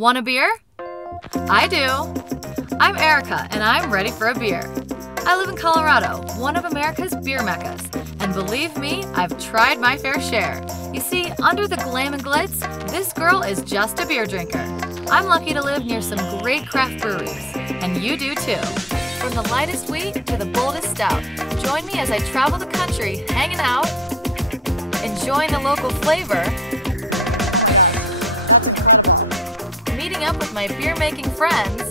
Want a beer? I do. I'm Erica, and I'm ready for a beer. I live in Colorado, one of America's beer meccas, and believe me, I've tried my fair share. You see, under the glam and glitz, this girl is just a beer drinker. I'm lucky to live near some great craft breweries, and you do too. From the lightest wheat to the boldest stout, join me as I travel the country, hanging out, enjoying the local flavor, meeting up with my beer-making friends,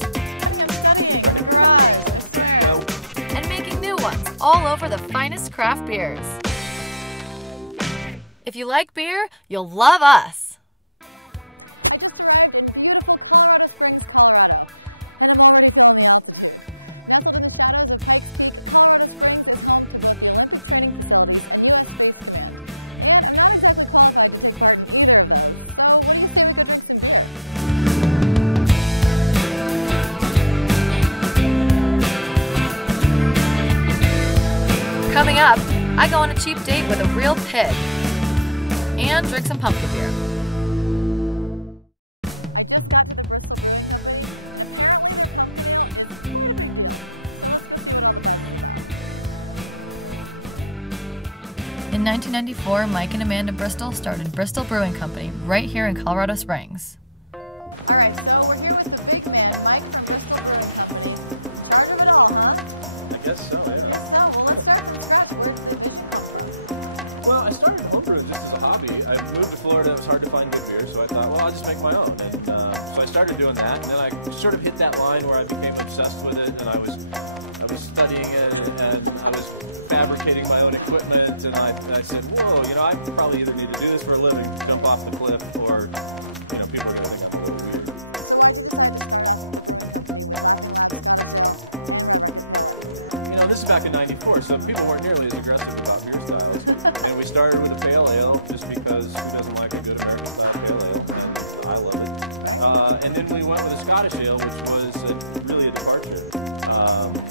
and making new ones all over the finest craft beers. If you like beer, you'll love us. Coming up, I go on a cheap date with a real pig and drink some pumpkin beer. In 1994, Mike and Amanda Bristol started Bristol Brewing Company right here in Colorado Springs. All right, so we're here with the big man, Mike from Bristol Brewing Company. Charge of it all, huh? I guess so, yeah. Well, I started homebrewing just as a hobby. I moved to Florida, it was hard to find good beer, so I thought, well, I'll just make my own. And so I started doing that, and then I sort of hit that line where I became obsessed with it, and I was studying it, and I was fabricating my own equipment, and I said, whoa, you know, I probably either need to do this for a living, jump off the cliff, or, you know, people are going to think I'm a little weird. You know, this is back in '94, so people weren't nearly as aggressive about beer styles. And we started with a pale ale, just because who doesn't like a good American style pale ale, and I love it. And then we went with a Scottish ale, which was really a departure.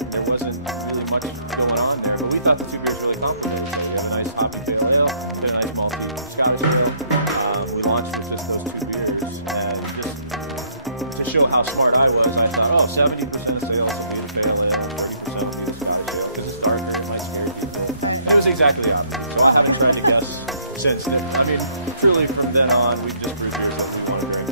There wasn't really much going on there, but we thought the two beers really complemented. So we had a nice hoppy pale ale, we had a nice malty Scottish ale. We launched with just those two beers, and just to show how smart I was, I thought, oh, 70% of sales will be in pale ale, 30% will be in Scottish ale, because it's darker, it might scare people. And it was exactly the opposite. So I haven't tried to guess since then. I mean, truly from then on, we've just brewed beers that we want to drink.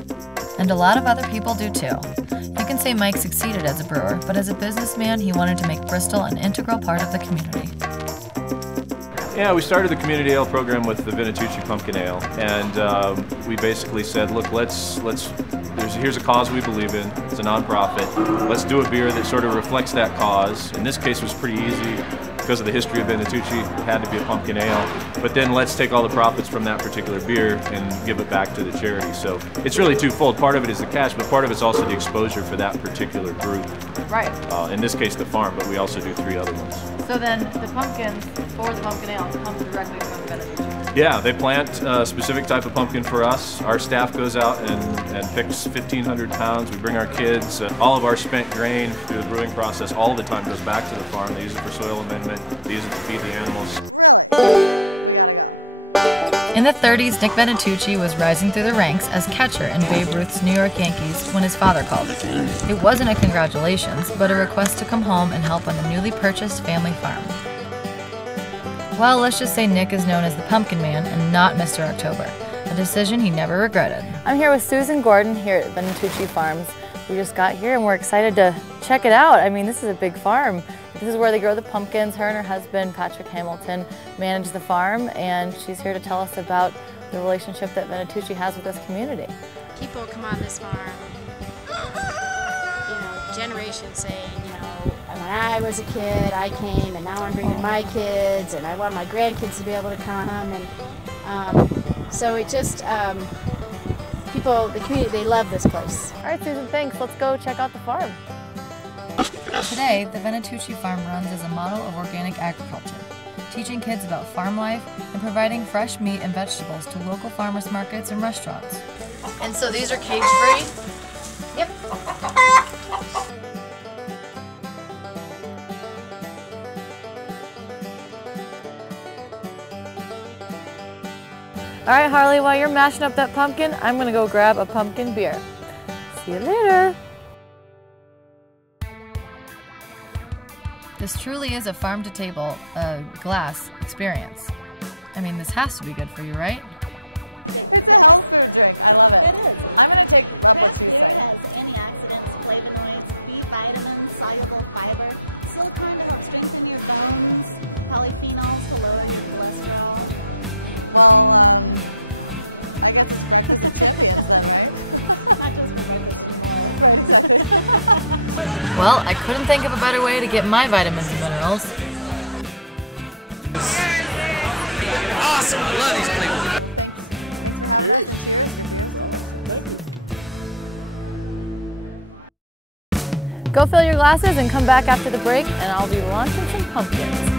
And a lot of other people do too. You can say Mike succeeded as a brewer, but as a businessman, he wanted to make Bristol an integral part of the community. Yeah, we started the community ale program with the Venetucci Pumpkin Ale, and we basically said, look, here's a cause we believe in. It's a nonprofit. Let's do a beer that sort of reflects that cause. In this case, it was pretty easy because of the history of Venetucci. It had to be a pumpkin ale. But then let's take all the profits from that particular beer and give it back to the charity. So it's really twofold. Part of it is the cash, but part of it's also the exposure for that particular group. Right. In this case, the farm, but we also do 3 other ones. So then the pumpkins for the pumpkin ale come directly from Venetucci? Yeah, they plant a specific type of pumpkin for us. Our staff goes out and picks 1,500 pounds. We bring our kids. All of our spent grain through the brewing process all the time goes back to the farm. They use it for soil amendment. They use it to feed the animals. In the 30s, Nick Venetucci was rising through the ranks as catcher in Babe Ruth's New York Yankees when his father called. It wasn't a congratulations, but a request to come home and help on the newly purchased family farm. Well, let's just say Nick is known as the Pumpkin Man and not Mr. October, a decision he never regretted. I'm here with Susan Gordon here at Venetucci Farms. We just got here and we're excited to check it out. I mean, this is a big farm. This is where they grow the pumpkins. Her and her husband, Patrick Hamilton, manage the farm, and she's here to tell us about the relationship that Venetucci has with this community. People come on this farm, you know, generations saying, you know, when I was a kid, I came, and now I'm bringing my kids, and I want my grandkids to be able to come, and so it just, people, the community, they love this place. All right, Susan, thanks. Let's go check out the farm. Today, the Venetucci Farm runs as a model of organic agriculture, teaching kids about farm life and providing fresh meat and vegetables to local farmers markets and restaurants. And so these are cage-free? Yep. All right, Harley, while you're mashing up that pumpkin, I'm gonna go grab a pumpkin beer. See you later. This truly is a farm-to-table, glass experience. I mean, this has to be good for you, right? It's a health food drink. I love it. It is. I'm going to take the rubber. It has antioxidants, flavonoids, B vitamins, soluble fiber, silicone to help strengthen your bones, polyphenols to lower your cholesterol. Well, I guess that's right? Well, I couldn't think of a better way to get my vitamins and minerals. Awesome! I love these people. Go fill your glasses and come back after the break, and I'll be launching some pumpkins.